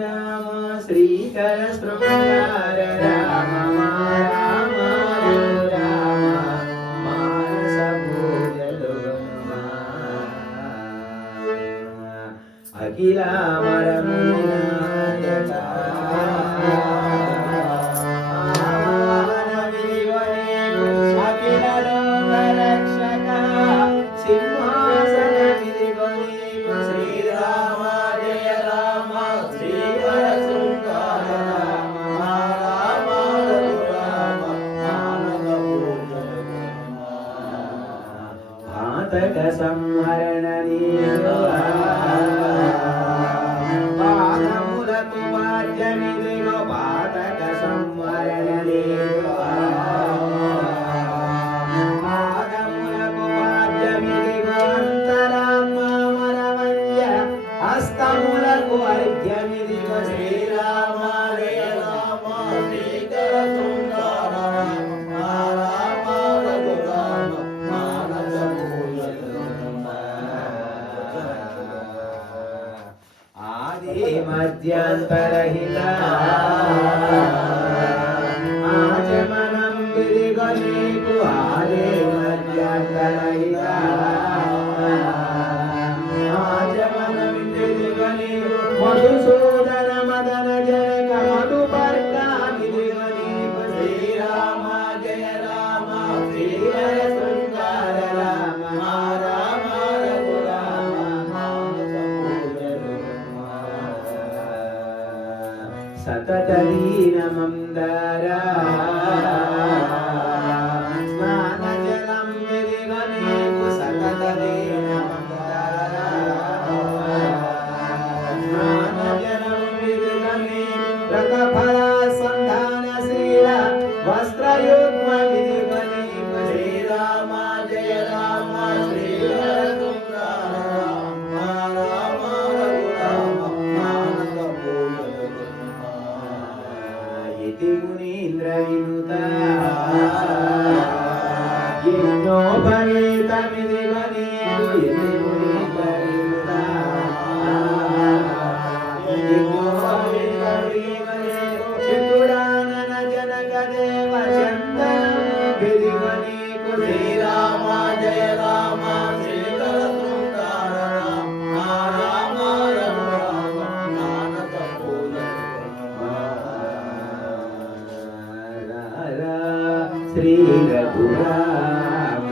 రామ శ్రీకర శృంగార రామ రామ రామ మానస పూజలు అఖిల సంహరణ పాదములకు వాద్యమిదిగో పాతక సంహరణ పాదములకు వాద్యమిదిగో అంతరాత్మరవంజ హస్తములకు అర్ఘ్యమిదిగో శ్రీరామ జయ రామ శ్రీకర శృంగార మధ్యాంతరహిత ఆచమనం విరిగో నీకు ఆదే మధ్యాంతరహిత ఆచమనం విరిగో నీకు మధుసూదన మదన జనక మధుపర్క విరిగో నీకు శ్రీరామ జయ రామ శ్రీహర శృంగార రామ రామ రఘురామ సతత దీనమందరా స్నాన జలం విరిగో నీకు సతత దీనమందరా స్నాన జలం విరిగో నీకు రకఫల సంధాన శీల వస్త్రయుగ్మ విరిగో నీకు శ్రీరామ జయ రామ శ్రీహర శృంగార రామ రామ రఘురామ మానస పూజలు ఇతి మునీంద్ర వినుత యజ్ఞోపవీతమిదిగో నీకు ఇతి మునీంద్ర వినుత యజ్ఞోపవీతమిదిగో నీకు చిత్తురానన జనక దేవ చందనం విదిగో నీకు శ్రీరామ జయ రామ శ్రీకర శృంగార రామ రామ రఘురామ మానస శ్రీ రఘురామ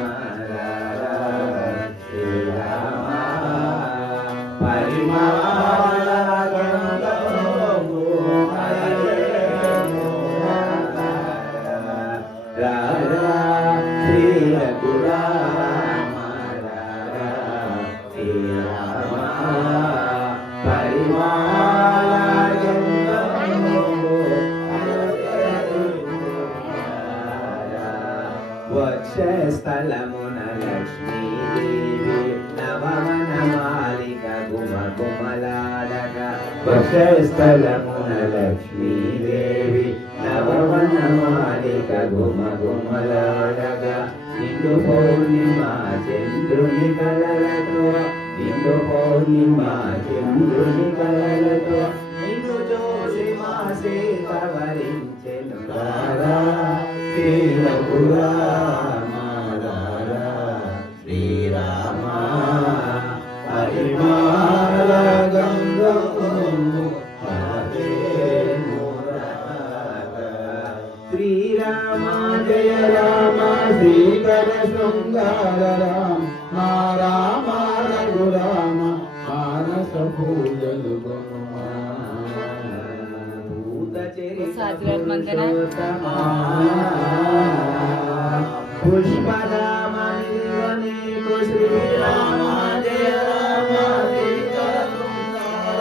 శ్రీరామ పరిమళ గంధము శ్రీ రఘురామ శ్రీరామ పరిమళ వక్షస్థలమున లక్ష్మీదేవి నవమన మాలిక గుమ గుమలాడక వక్షస్థలమున లక్ష్మీదేవి నవమన మాలిక గుమ గుమలాడక నిండు పౌర్ణిమ చంద్రుని కలలతో నిండు పౌర్ణిమ చంద్రుని కలలతో నిన్ను చూసి మా సీత వరించెను రారా శ్రీ రఘురామ శ్రీరామ పరిమళ గంధము శ్రీరామ జయ రామ శ్రీకర శృంగార రామ రామ రఘురామ మానస పూజలు పుష్పదామణిదిగో నీకు శ్రీరామ జయ రామ శ్రీకర శృంగార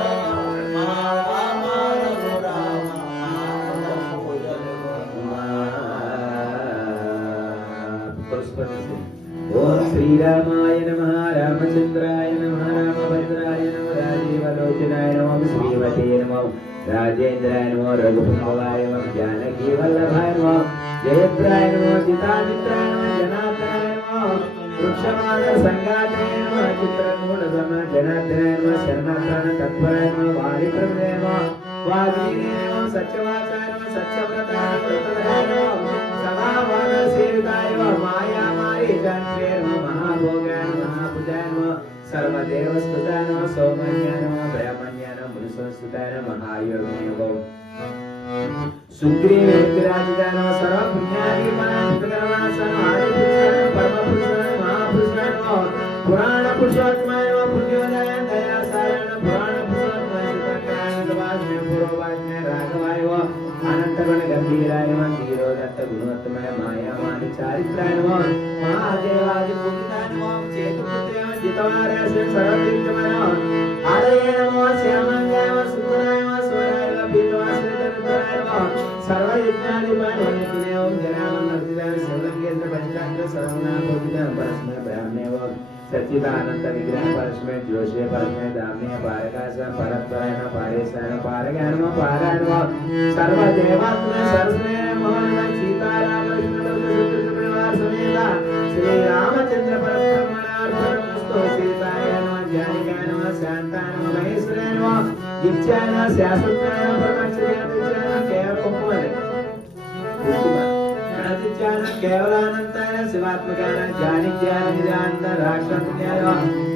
రామ రఘురామ మానస పూజలు ఓం శ్రీరామాయ నమః రామచంద్రాయ నమః రామభద్రాయ నమః రాజీవలోచనాయ నమః శ్రీవతే నమః राजेन्द्राय नमो रघुपुंगवाय नमः जानकी वल्लभाय नमः जयद्राय नमः सीतामित्राय नमः जनार्दनाय नमः वृक्षमाला संगाताय नमः चित्रकूट जनार्दनाय नमः शरणार्थान तत्पराय नमः वाणिप्रभवे नमः वाग्मीने नमः सत्यवाचाय नमः सत्यव्रताय नमः व्रतधराय नमः सदावानरसेविताय नमः मायामारीचान्त्रे नमः महाभोगाय नमः महापूजाय नमः सर्वदेवस्तुताय नमः सौमन्याय नमः ब्रह्मण्याय नमः मुनिसंस्तुताय नमः महायोगिने नमः सुग्रीवेन्द्राजिताय नमः सर्वपुण्यादिमानकरणाय नमः आदिपुरुषाय नमः परमपुरुषाय नमः महापुरुषाय नमः पुराणपुरुषोत्तमाय नमः पुण्योदय दयासाय नमः पुराणपुरुषोत्तमाय चित्तकाय नमः पूर्ववाच्य राघवाय नमः अनंतगुण गंभीराय नमः धीरोदत्त गुणोत्तमाय मायामानि चारित्राय नमः महादेवादि पूजिताय नमः चेतुपुत्रेण जितवारस्य सर्वतीर्थमाय नमः आदये नमः श्यामांगाय नमः सुंदराय नमः स्वराय नमः पीतवासुदेवाय नमः सर्वयज्ञादिपाय नमः ओम जनामनर्जिताय सर्वज्ञेन्द्र पंचांग सर्वना पूजिताय परस्मै ब्रह्मेव सच्चिदानंद विग्रह परस्मै ज्योतिषे परस्मै दाम्ने पारकाश परत्वराय नमः पारेशाय नमः पारगाय नमः पाराय नमः सर्वदेवात्मने सर्वस्मै नमः सीताराम लक्ष्मण समेत श्री रामचंद्र परब्रह्मणार्पणमस्तु सीताय नमः ज्ञानिकाय नमः शांताय नमः महेश्वराय नमः दीक्षाय नमः शाश्वताय नमः प्रकाशाय नमः केवलानंताय शिवात्मकाय ज्ञानिज्ञान निदानंद राक्षसज्ञाय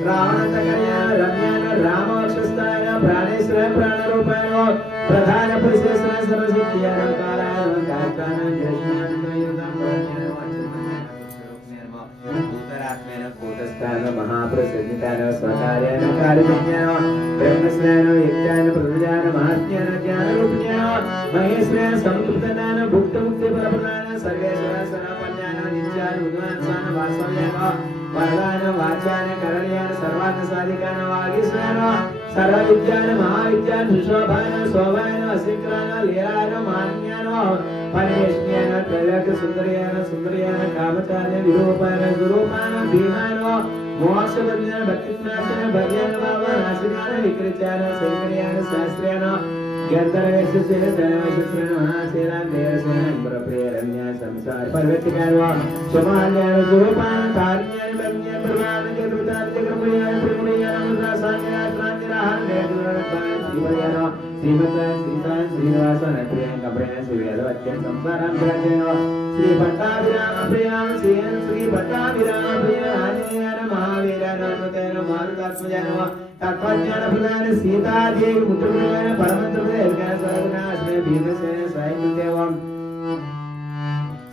रावणतकर्याय रम्याय रामवक्षस्थाय प्राणेश्वराय प्राणरूपाय प्रधान पुरुषेश्वराय सर्वसिद्धियाय कालाय काकाय उत्तरात्मेन कूटस्थान महाप्रसिद्धिताय स्वकार्याय कार्यज्ञाय ब्रह्मस्नाय यज्ञाय प्रभुजाय महात्म्याय ज्ञानरूपिण्याय महेश्वराय समकृतनाय भुक्तमुक्ति परप्रदाय सर्वेश्वराय सनापन्याय नित्याय उद्वांसाय वासव्याय वरदाय वाचाय करणीयाय सर्वार्थ साधिकाय वागीश्वराय सर्वविद्याय महाविद्याय सुशोभाय शोभाय असिक्राय लीलाय मान्याय परमेश्वराय त्रैलोक्य सुंदरियाय सुंदरियाय कामचार्य विरूपाय गुरूपाय भीमाय मोक्षवद्याय भक्तिनाशाय भर्याय नाशिकाय विकृत्याय शंकराय शास्त्र्याय गंधर्वेश्वरेण सेनावेश्वरेण महासेनां देवसेनां इंद्रप्रियरण्याय संसार पर्वतिकाय स्वमान्याय गुरूपाय तारण्याय ब्रह्मण्याय ब्रह्माय जगदाय जगमुनियाय प्रमुनियाय मुद्रासान्याय प्रान्तिराहं देवदुरत्वाय श्रीमयाय श्रीमताय श्रीताय श्रीनिवासाय प्रियं कपड़ेन श्रीवेदवत्यं संसारां विराजय श्री भट्टाभिराम प्रियां श्री भट्टाभिराम प्रिय आंजनेयाय महावीराय नमोतेन मारुतात्मजाय नमः तत्वज्ञान प्रदान सीता देवी पुत्रपुत्राय परमंत्रदेवकाय सर्वनाशने भीमसेन सायुदेवं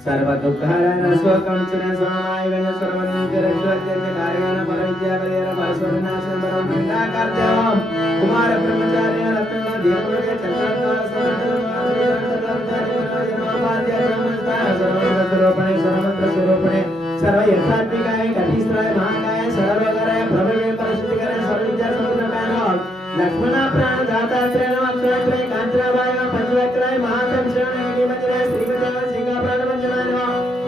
सर्व दुःखहरण स्वकंचन समाय गण सर्वनिकरक्षज्ञ नारायण परविद्यापदेन परस्वरनाशन परमंडाकारदेवं कुमार ब्रह्मचार्य रत्न देवके चंद्रद्वार सर्वमंत्र स्वरूपणे सर्व यथात्मिकाय घटिस्त्राय महाकाय सर्वगराय प्रभवे परशुद्धिकराय सर्वविद्या समृद्धकाय लक्ष्मण प्राण दातात्रेय अक्षराय कांचनाभाय पंचवक्राय महाकंचनाय निमंजनाय श्रीमताय सिंहा प्राणवंदनाय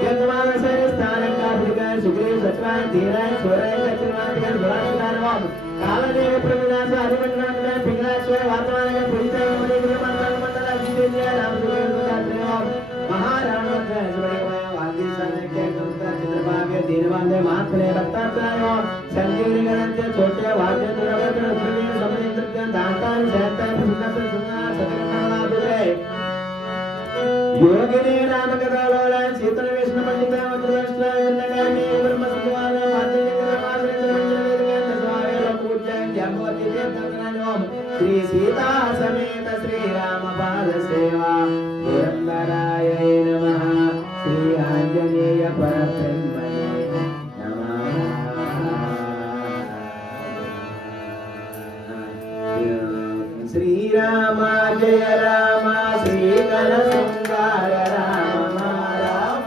यज्ञमानसाय स्थानकाभिकाय सुग्रीव सचवाय धीराय स्वराय दक्षिणवादिकाय भरासुदाय कालदेव प्रविनाश हरिमंडलाय पिंगलाश्वय वातवाय पुरिताय मणिग्रह मंडल मंडल जितेंद्रिय रामसुदेव महाराणवध्याय सुबड़े वागीशाने चित्रभाग्य दीनवाले महात्मे दत्तात्रेय संजीवनी गणस्य छोटे वाद्य दुर्गत उपरीन समनिंद्रज्ञ दातान सहतान सुन्नत सुन्ना सतकनादुरे योगिनी नाम कथालोलाय शीतल विष्णु पंडिता वज्रवस्त्राय नगामी ब्रह्मसुवाय मातृलिंग मातृ चरणज्ञान स्वाय पूज्य ज्ञानवती देवतानाम श्री सीता समेत श्री राम पाद सेवा पुरंदराय नमः श्री आंजनेय परब्रह्मणे नमः श्री राम जय राम श्री गणसंगार राम राम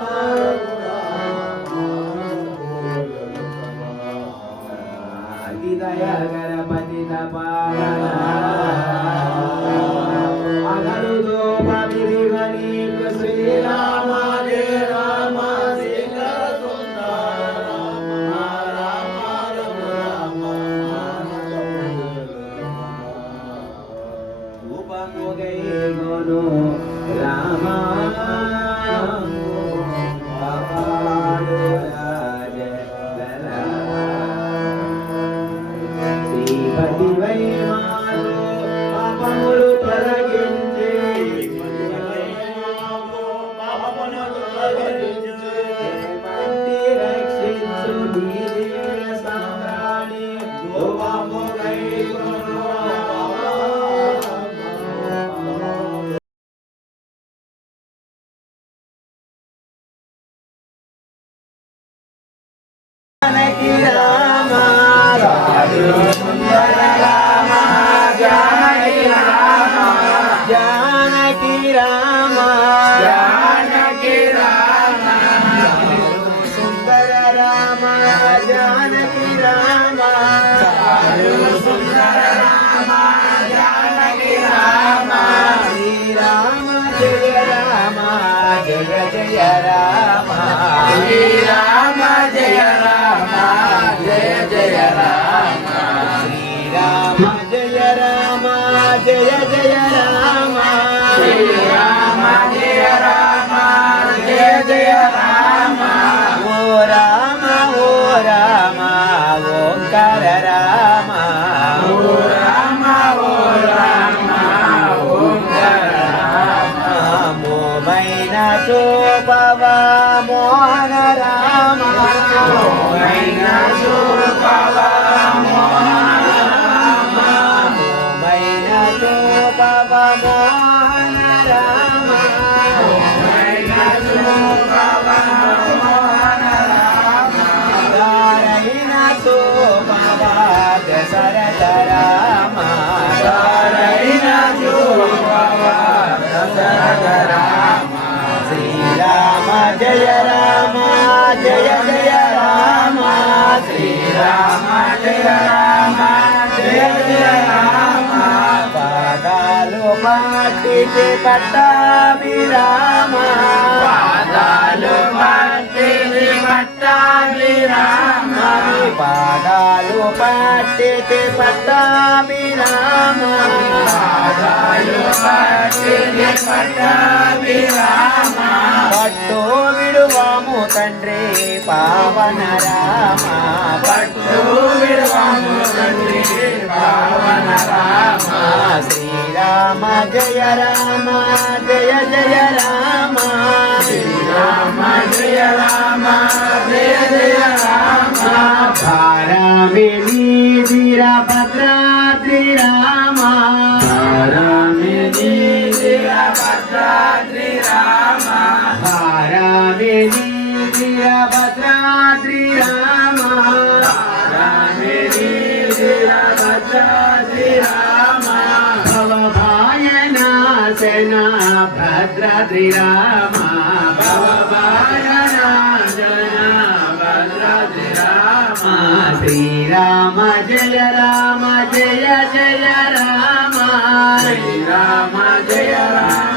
अति दया गणपति पालना मोहन राम दशरथ राम श्री राम जय राम जय जय राम श्री राम जय राम जय जय राम पादालु पाटिके पट्टाभिराम पादालु पाटिके पट्टाभिराम पादालु पाटिके पट्टाभिराम पादालु पाटिके पट्टाभिराम पट्टो विडुवामु तंड्री पावन राम पट्टो विडुवामु तंड्री पावन राम श्री राम जय राम जय जय राम श्री राम जय राम जय जय राम भारामिनी वीरभद्राद्रि राम भारामिनी वीरभद्राद्रि राम भारामिनी वीरभद्राद्रि राम भारामिनी वीरभद्राद्रि राम भवभायनाशना भद्राद्रि राम भवभायनाशना भद्राद्रि राम श्री राम जय राम जय जय राम श्री राम जय राम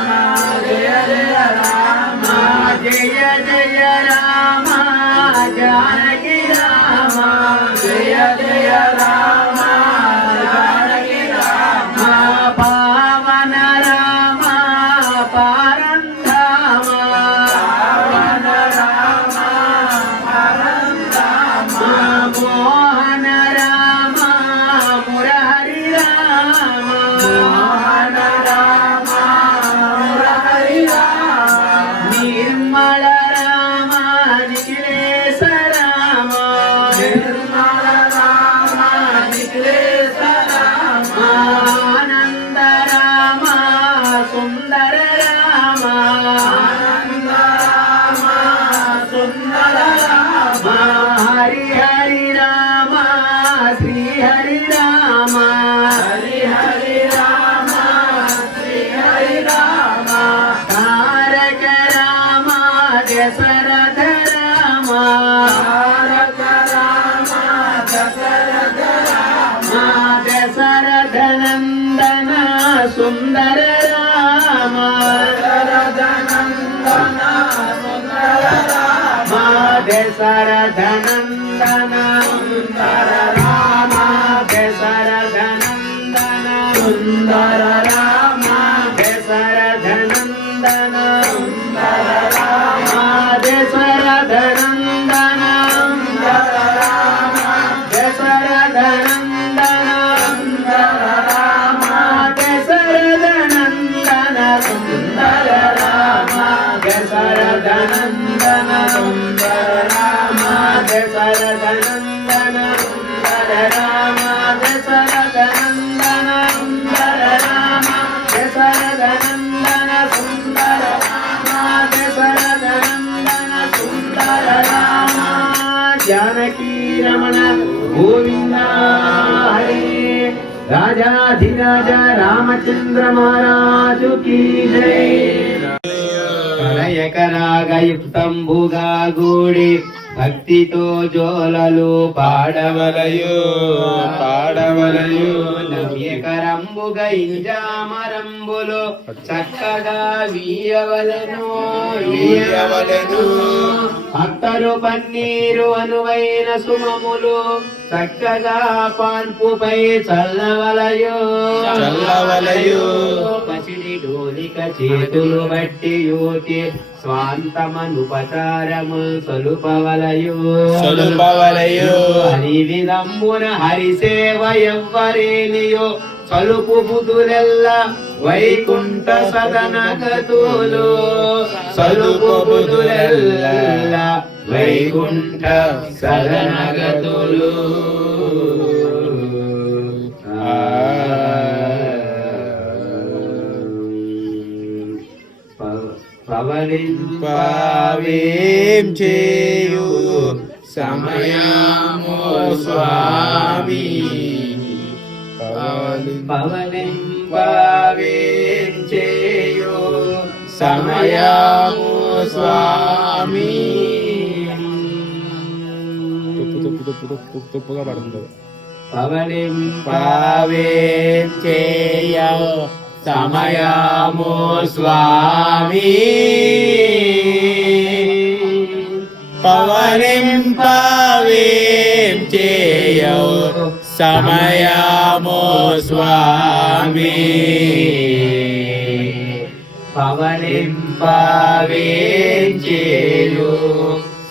जय जय राम जय जय राम जानकी राम जय जय राम जानकी राम पावन राम परंधाम पावन राम परंधाम मोहन राम मुरारी राम मोहन राम मुरारी राम निर्मल राम निखिलेश राम निर्मल राम निखिलेश राम आनंद राम सुंदर राम आनंद राम सुंदर राम हरि हरि राम श्री हरि राम हरि हरि राम श्री हरि राम तारक राम दशरथ राम तारक राम दशरथ राम दशरथ नंदन सुंदर राम दशरथ नंदन सुंदर राम दशरथ नंदन सुंदर राम दशरथ नंदन सुंदर राम दशरथ नंदन सुंदर राम दशरथ नंदन सुंदर राम दशरथ नंदन सुंदर राम दशरथ नंदन सुंदर राम दशरथनन्दन सुन्दर राम दशरथनन्दन सुन्दर राम दशरथनन्दन सुन्दर राम दशरथनन्दन सुन्दर राम दशरथनन्दन सुन्दर राम जानकी रमण गोविंद हरे राजाधिराजा रामचंद्र महाराज की जय కనయకరాగయుక్తంబుగా గూడి భక్తితో జోలలు పాడవలయు నవ్యకరంబుగా ఇంజామరంబులు చక్కగా వీయవలెను అత్తరు పన్నీరు అనువైన సుమములు చక్కగా పాన్పుపై చల్లవలయు పసిడి డోలిక చేతులు బట్టి యోతి స్వాంతమనుపచారము సలుపవలయు హరి విదంబున హరిసేవ ఎవ్వరేనియో సలుపు బుధులెల్ల వైకుంఠ సదనగతులు సలుపు బుధులెల్ల వైకుంఠ సదనగతులు పవలింపవేం చేయు సమయము స్వామి పవలింపవేం చేయు సమయము స్వామి తుప్పుగా పడుతుంది పవలింపవేం చేయు సమయము స్వామి పవలింపవేం చేయు సమయము స్వామి పవలింపవేం చేయు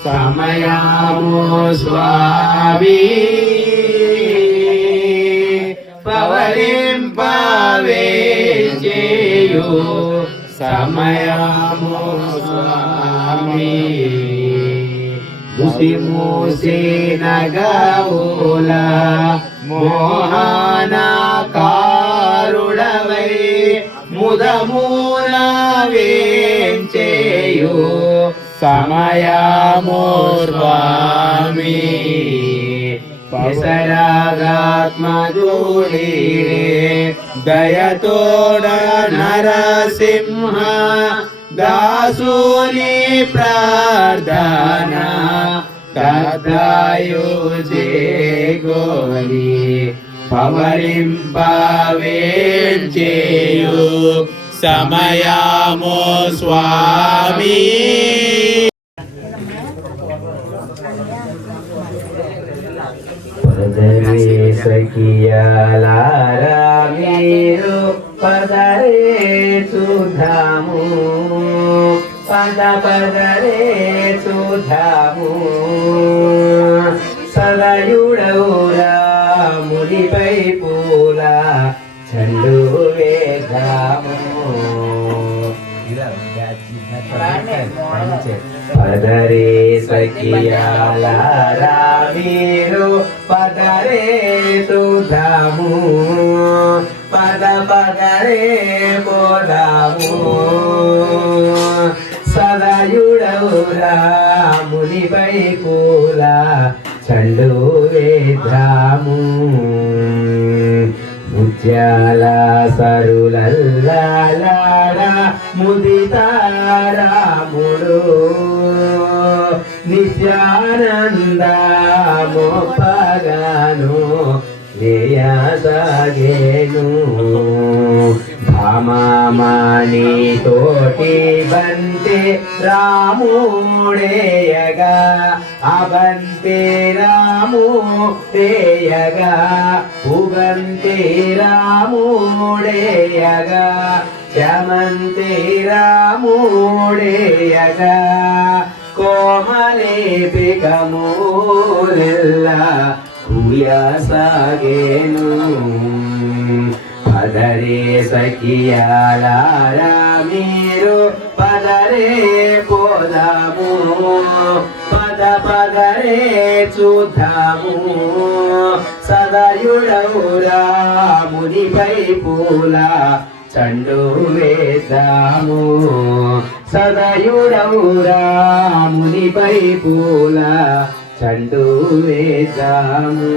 సమయము స్వామి పవలింపవేం చేయు సమయము స్వామి ముసి మూసి నగవుల మోహనకారుడవై ముదమున వేం చేయు సమయము స్వామి విసరాగాత్మజూడి దయతోడ నరసింహ దాసుని ప్రార్థన తద్దాయుజే గోరి పవలింపవేం చేయు సమయము స్వామి పదరే సఖియాలారా మీరు పదరే చూద్దాము పదరే చూద్దాము సదయుడవురా ముడిపై పూల చండు వేద్దాము పదరే సఖియాలారా మీరు పదరే చూద్దాము పదరే పోదాము సదయుడవురా మునిపై పూల చండు వేద్దాము ముత్యాల సరులల్లాడ ముదితారాముడు నిత్యానందమోపగాను లేయసాగేను భామామణి తోటి బంతే రాముడేయగా అబంతే రాముడేయగా ఉబంతే రాముడేయగా చమంతే రాముడేయగా కోమలేపికమూలెల్ల కుయసాగేను పదరే సఖియాలారా మీరు పదరే పోదాము పదరే చూద్దాము సదయుడవురా మునిపై పూల చండు వేద్దాము సదయుడవురా మునిపై పూల చండు వేద్దాము